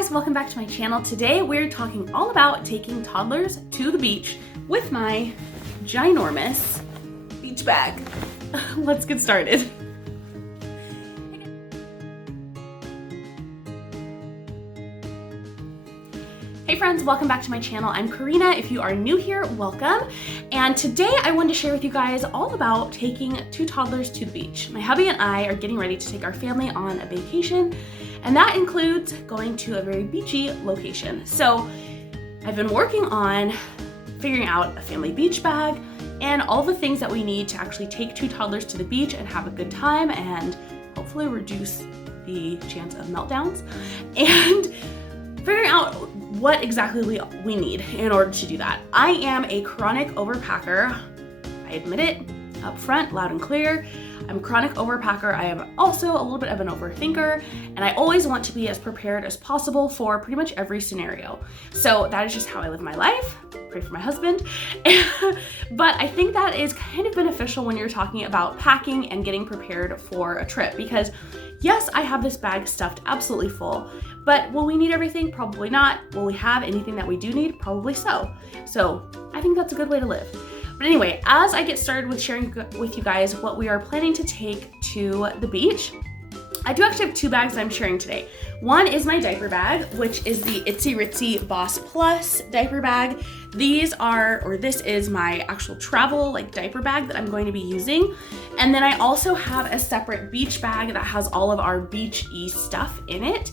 guys, welcome back to my channel. Today we're talking all about taking toddlers to the beach with my ginormous beach bag. Let's get started. Hey friends, welcome back to my channel. I'm Corina. If you are new here, welcome. And today I wanted to share with you guys all about taking two toddlers to the beach. My hubby and I are getting ready to take our family on a vacation, and that includes going to a very beachy location. So I've been working on figuring out a family beach bag and all the things that we need to actually take two toddlers to the beach and have a good time and hopefully reduce the chance of meltdowns, and figuring out what exactly we need in order to do that. I am a chronic overpacker. I admit it up front, loud and clear. I'm a chronic overpacker. I am also a little bit of an overthinker, and I always want to be as prepared as possible for pretty much every scenario. So that is just how I live my life. Pray for my husband. But I think that is kind of beneficial when you're talking about packing and getting prepared for a trip, because yes, I have this bag stuffed absolutely full, but will we need everything? Probably not. Will we have anything that we do need? Probably so. So I think that's a good way to live. But anyway, as I get started with sharing with you guys what we are planning to take to the beach, I do actually have two bags that I'm sharing today. One is my diaper bag, which is the Itsy Ritzy Boss Plus diaper bag. This is my actual travel diaper bag that I'm going to be using. And then I also have a separate beach bag that has all of our beach-y stuff in it.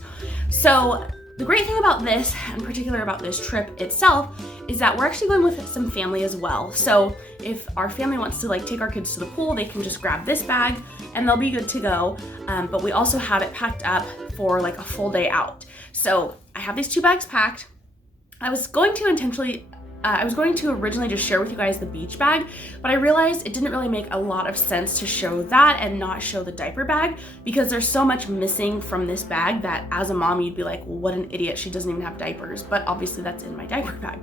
So the great thing about this, in particular about this trip itself, is that we're actually going with some family as well. So if our family wants to take our kids to the pool, they can just grab this bag and they'll be good to go. But we also have it packed up for a full day out. So I have these two bags packed. I was going to originally just share with you guys the beach bag, but I realized it didn't really make a lot of sense to show that and not show the diaper bag, because there's so much missing from this bag that as a mom you'd be like, well, what an idiot, she doesn't even have diapers. But obviously that's in my diaper bag.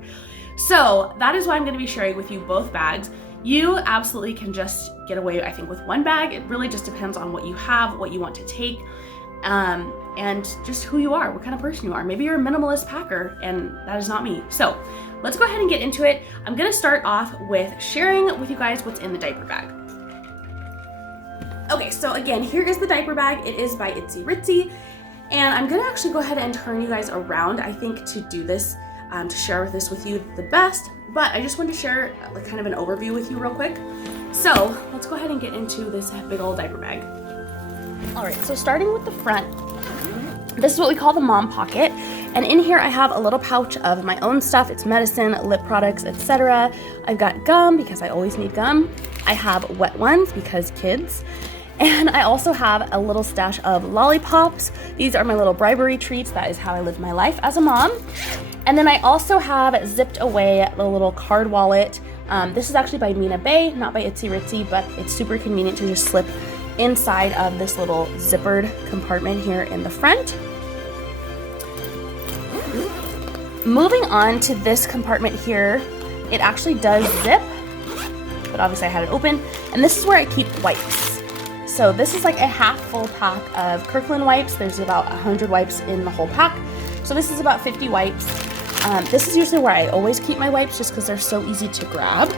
So that is why I'm going to be sharing with you both bags. You absolutely can just get away, I think, with one bag. It really just depends on what you have, what you want to take, and just who you are, what kind of person you are. Maybe you're a minimalist packer, and that is not me. So let's go ahead and get into it. I'm gonna start off with sharing with you guys what's in the diaper bag. Okay, so again, here is the diaper bag. It is by Itzy Ritzy, and I'm gonna actually go ahead and turn you guys around, I think, to do this, to share this with you the best, but I just wanted to share kind of an overview with you real quick. So let's go ahead and get into this big old diaper bag. All right, so starting with the front, this is what we call the mom pocket. And in here I have a little pouch of my own stuff. It's medicine, lip products, etc. I've got gum because I always need gum. I have wet ones because kids. And I also have a little stash of lollipops. These are my little bribery treats. That is how I live my life as a mom. And then I also have zipped away the little card wallet. This is actually by Mina Bay, not by Itzy Ritzy, but it's super convenient to just slip inside of this little zippered compartment here in the front. Moving on to this compartment here, it actually does zip, but obviously I had it open, and this is where I keep wipes. So this is like a half full pack of Kirkland wipes. There's about 100 wipes in the whole pack, so this is about 50 wipes. This is usually where I always keep my wipes just because they're so easy to grab.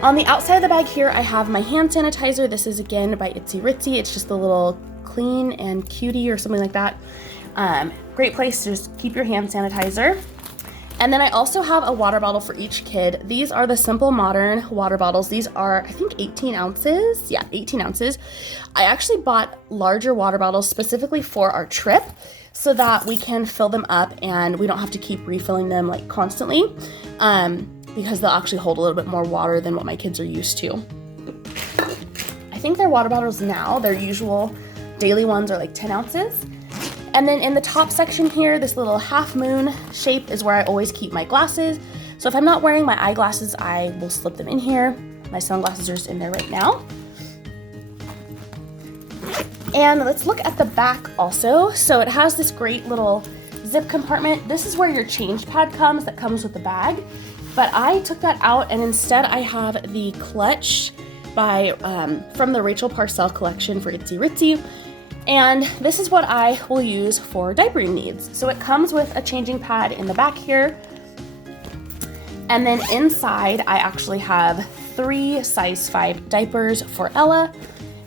On the outside of the bag here, I have my hand sanitizer. This is again by Itsy Ritzy. It's just the little Clean and Cutie or something like that. Great place to just keep your hand sanitizer. And then I also have a water bottle for each kid. These are the Simple Modern water bottles. These are, I think, 18 ounces. Yeah, 18 ounces. I actually bought larger water bottles specifically for our trip so that we can fill them up and we don't have to keep refilling them constantly, because they'll actually hold a little bit more water than what my kids are used to. I think their water bottles now, their usual daily ones are 10 ounces. And then in the top section here, this little half moon shape is where I always keep my glasses. So if I'm not wearing my eyeglasses, I will slip them in here. My sunglasses are just in there right now. And let's look at the back also. So it has this great little zip compartment. This is where your change pad comes, that comes with the bag. But I took that out, and instead I have the clutch from the Rachel Parcell collection for Itzy Ritzy. And this is what I will use for diapering needs. So it comes with a changing pad in the back here. And then inside, I actually have 3 size 5 diapers for Ella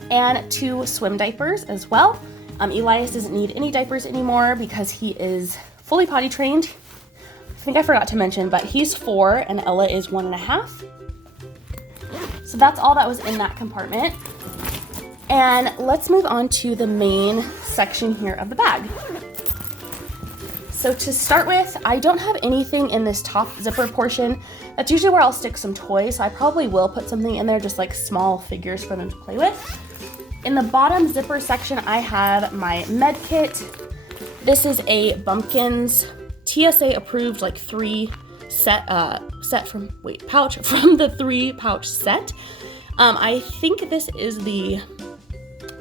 and 2 swim diapers as well. Elias doesn't need any diapers anymore because he is fully potty trained. I think I forgot to mention, but he's 4 and Ella is 1.5. So that's all that was in that compartment. And let's move on to the main section here of the bag. So to start with, I don't have anything in this top zipper portion. That's usually where I'll stick some toys, so I probably will put something in there, just like small figures for them to play with. In the bottom zipper section, I have my Medkit. This is a Bumpkins TSA approved like 3 pouch from the 3 pouch set. I think this is the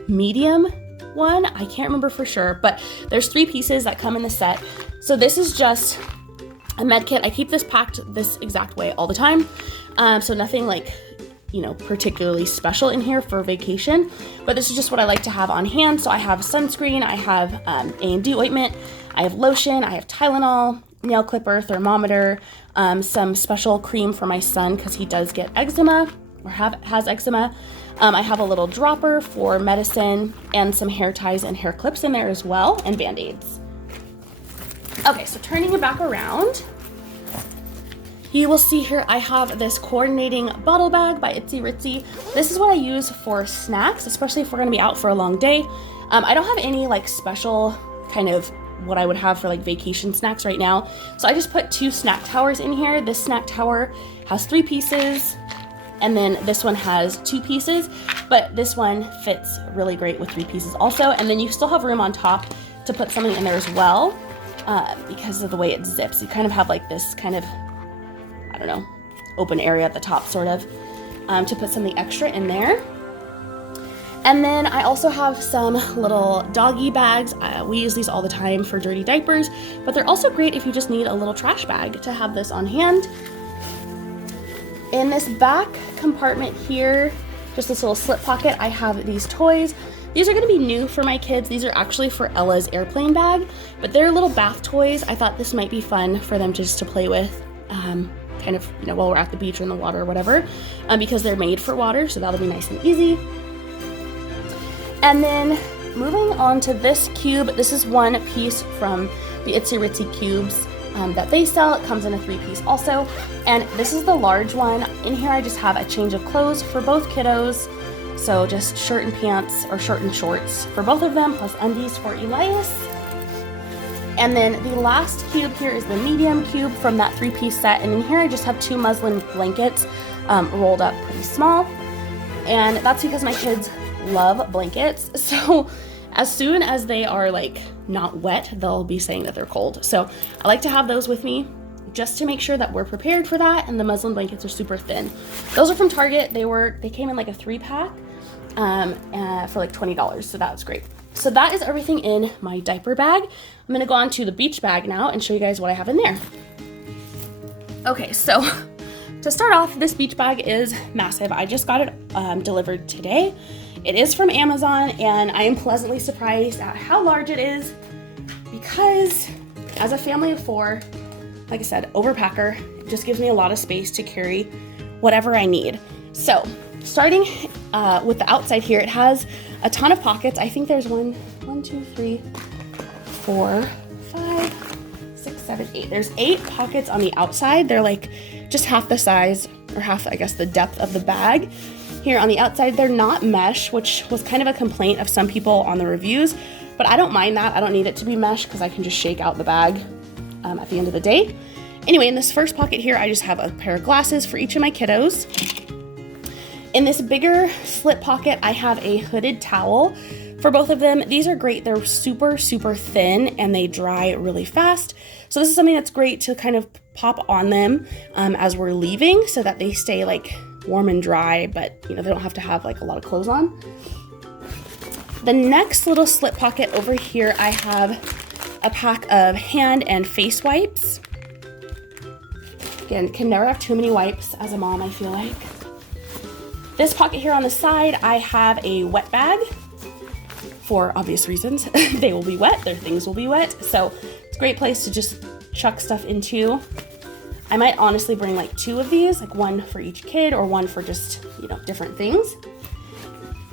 medium one. I can't remember for sure, but there's 3 pieces that come in the set. So this is just a Medkit. I keep this packed this exact way all the time. So nothing like, you know, particularly special in here for vacation, but this is just what I like to have on hand. So I have sunscreen, I have A&D ointment, I have lotion, I have Tylenol, nail clipper, thermometer, some special cream for my son because he does get eczema or has eczema. I have a little dropper for medicine and some hair ties and hair clips in there as well, and Band-Aids. Okay, so turning it back around, you will see here I have this coordinating bottle bag by Itzy Ritzy. This is what I use for snacks, especially if we're gonna be out for a long day. I don't have any like special kind of what I would have for like vacation snacks right now. So I just put 2 snack towers in here. This snack tower has 3 pieces, and then this one has 2 pieces, but this one fits really great with 3 pieces also. And then you still have room on top to put something in there as well, because of the way it zips. You kind of have like this kind of, I don't know, open area at the top sort of, to put something extra in there. And then I also have some little doggy bags. We use these all the time for dirty diapers, but they're also great if you just need a little trash bag to have this on hand. In this back compartment here, just this little slip pocket, I have these toys. These are gonna be new for my kids. These are actually for Ella's airplane bag, but they're little bath toys. I thought this might be fun for them just to play with, kind of, you know, while we're at the beach or in the water or whatever, because they're made for water, so that'll be nice and easy. And then moving on to this cube, this is one piece from the Itsy Ritzy cubes that they sell. It comes in a 3-piece also, and this is the large one. In here I just have a change of clothes for both kiddos, so just shirt and pants or shirt and shorts for both of them, plus undies for Elias. And then the last cube here is the medium cube from that 3-piece set, and in here I just have 2 muslin blankets rolled up pretty small, and that's because my kids love blankets, so as soon as they are like not wet, they'll be saying that they're cold. So I like to have those with me just to make sure that we're prepared for that. And the muslin blankets are super thin. Those are from Target. They came in like a 3-pack for like $20, so that was great. So that is everything in my diaper bag. I'm gonna go on to the beach bag now and show you guys what I have in there. Okay, so to start off, this beach bag is massive. I just got it delivered today. It is from Amazon, and I am pleasantly surprised at how large it is because as a family of 4, like I said, overpacker, it just gives me a lot of space to carry whatever I need. So starting with the outside here, it has a ton of pockets. I think there's 1, 2, 3, 4, 5, 6, 7, 8. There's 8 pockets on the outside. They're like just half the size, or half, I guess, the depth of the bag. Here on the outside, they're not mesh, which was kind of a complaint of some people on the reviews, but I don't mind that. I don't need it to be mesh because I can just shake out the bag at the end of the day. Anyway, in this first pocket here, I just have a pair of glasses for each of my kiddos. In this bigger slip pocket, I have a hooded towel for both of them. These are great. They're super, super thin and they dry really fast. So this is something that's great to kind of pop on them as we're leaving so that they stay like warm and dry, but you know, they don't have to have like a lot of clothes on. The next little slip pocket over here, I have a pack of hand and face wipes. Again, can never have too many wipes as a mom, I feel like. This pocket here on the side, I have a wet bag for obvious reasons. They will be wet, their things will be wet. So it's a great place to just chuck stuff into. I might honestly bring like 2 of these, like one for each kid or one for just, you know, different things.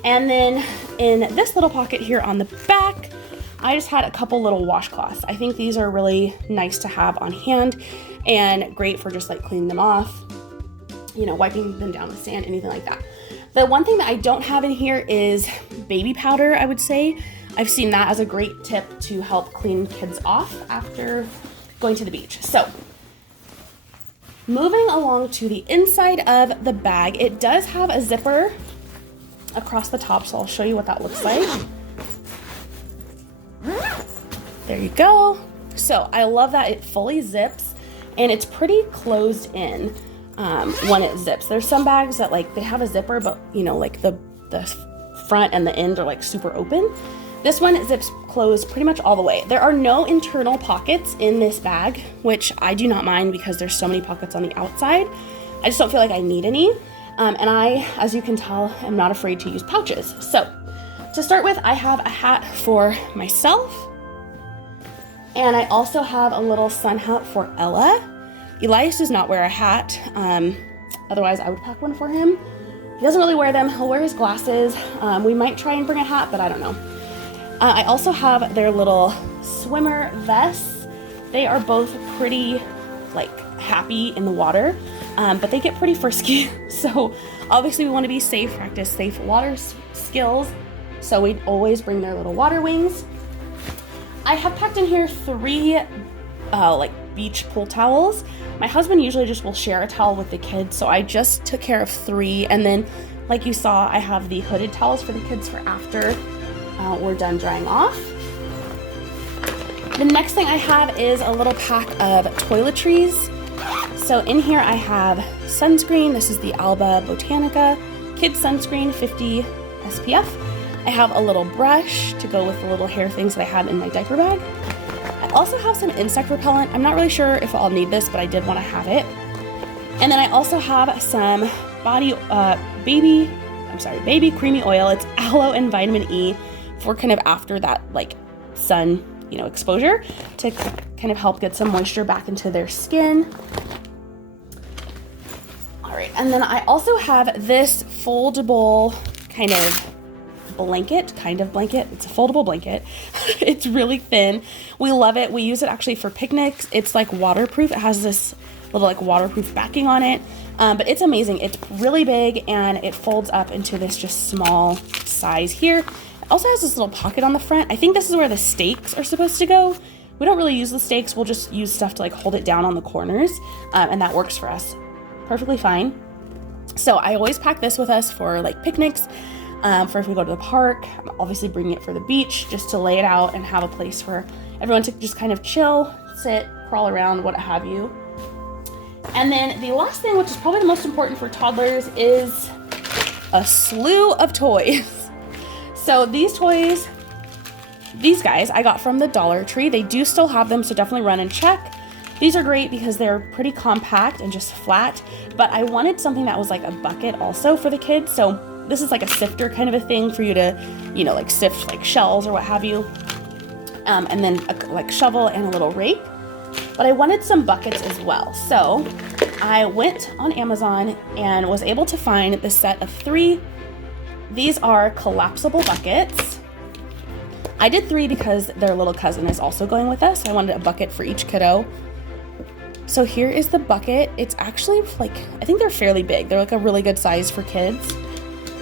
And then in this little pocket here on the back, I just had a couple little washcloths. I think these are really nice to have on hand and great for just like cleaning them off, you know, wiping them down with sand, anything like that. The one thing that I don't have in here is baby powder, I would say. I've seen that as a great tip to help clean kids off after going to the beach. So moving along to the inside of the bag, it does have a zipper across the top, so I'll show you what that looks like. There you go. So I love that it fully zips and it's pretty closed in when it zips. There's some bags that like they have a zipper, but you know, like the front and the end are like super open. This one zips closed pretty much all the way. There are no internal pockets in this bag, which I do not mind because there's so many pockets on the outside. I just don't feel like I need any. And I, as you can tell, am not afraid to use pouches. So to start with, I have a hat for myself. And I also have a little sun hat for Ella. Elias does not wear a hat. Otherwise, I would pack one for him. He doesn't really wear them. He'll wear his glasses. We might try and bring a hat, but I don't know. I also have their little swimmer vests. They are both pretty like happy in the water, but they get pretty frisky. So obviously we want to be safe, practice safe water skills. So we always bring their little water wings. I have packed in here 3 like beach pool towels. My husband usually just will share a towel with the kids, so I just took care of 3. And then like you saw, I have the hooded towels for the kids for after we're done drying off. The next thing I have is a little pack of toiletries. So in here I have sunscreen. This is the Alba Botanica Kids Sunscreen 50 SPF. I have a little brush to go with the little hair things that I had in my diaper bag. I also have some insect repellent. I'm not really sure if I'll need this, but I did want to have it. And then I also have some baby creamy oil. It's aloe and vitamin E for kind of after that like sun, you know, exposure to kind of help get some moisture back into their skin. All right, and then I also have this foldable kind of blanket. It's a foldable blanket. It's really thin. We love it. We use it actually for picnics. It's like waterproof. It has this little like waterproof backing on it, but it's amazing. It's really big and it folds up into this just small size here. It also has this little pocket on the front. I think this is where the stakes are supposed to go. We don't really use the stakes. We'll just use stuff to like hold it down on the corners, and that works for us perfectly fine. So I always pack this with us for like picnics, for if we go to the park. I'm obviously bringing it for the beach just to lay it out and have a place for everyone to just kind of chill, sit, crawl around, what have you. And then the last thing, which is probably the most important for toddlers, is a slew of toys. So these toys, these guys I got from the Dollar Tree. They do still have them, so definitely run and check. These are great because they're pretty compact and just flat, but I wanted something that was like a bucket also for the kids. So this is like a sifter kind of a thing for you to, you know, like sift like shells or what have you. And then a like shovel and a little rake. But I wanted some buckets as well. So I went on Amazon and was able to find this set of 3. These are collapsible buckets. I did 3 because their little cousin is also going with us. I wanted a bucket for each kiddo. So here is the bucket. It's actually like, I think they're fairly big. They're like a really good size for kids.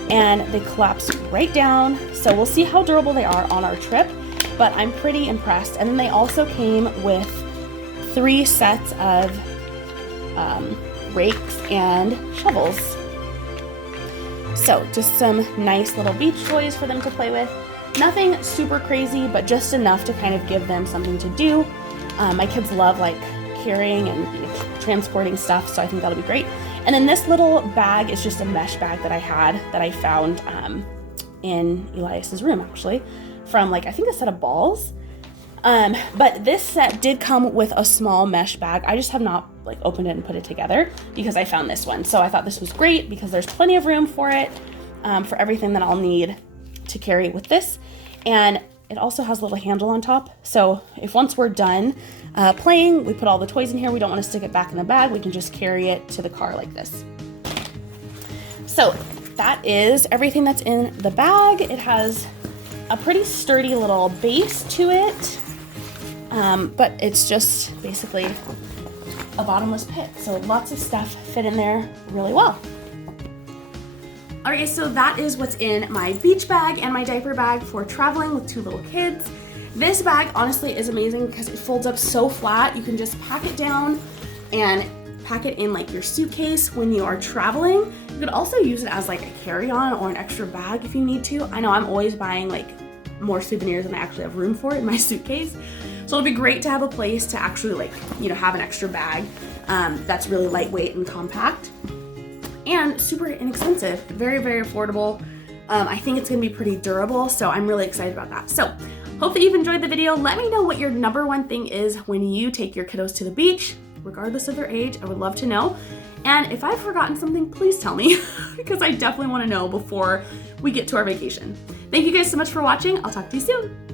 And they collapse right down. So we'll see how durable they are on our trip, but I'm pretty impressed. And then they also came with 3 sets of rakes and shovels. So just some nice little beach toys for them to play with. Nothing super crazy, but just enough to kind of give them something to do. My kids love like carrying and transporting stuff, so I think that'll be great. And then this little bag is just a mesh bag that I found in Elias's room actually, from like I think a set of balls. But this set did come with a small mesh bag. I just have not like opened it and put it together because I found this one. So I thought this was great because there's plenty of room for it, for everything that I'll need to carry with this. And it also has a little handle on top. So if once we're done playing, we put all the toys in here, we don't want to stick it back in the bag, we can just carry it to the car like this. So that is everything that's in the bag. It has a pretty sturdy little base to it, but it's just basically a bottomless pit. So lots of stuff fit in there really well. Alright, so that is what's in my beach bag and my diaper bag for traveling with 2 little kids. This bag honestly is amazing because it folds up so flat. You can just pack it down and pack it in like your suitcase when you are traveling. You could also use it as like a carry-on or an extra bag if you need to. I know I'm always buying like more souvenirs than I actually have room for in my suitcase. So it'll be great to have a place to actually like, you know, have an extra bag that's really lightweight and compact. And super inexpensive, very, very affordable. I think it's gonna be pretty durable, so I'm really excited about that. So, hope that you've enjoyed the video. Let me know what your #1 thing is when you take your kiddos to the beach, regardless of their age. I would love to know. And if I've forgotten something, please tell me, because I definitely wanna know before we get to our vacation. Thank you guys so much for watching. I'll talk to you soon.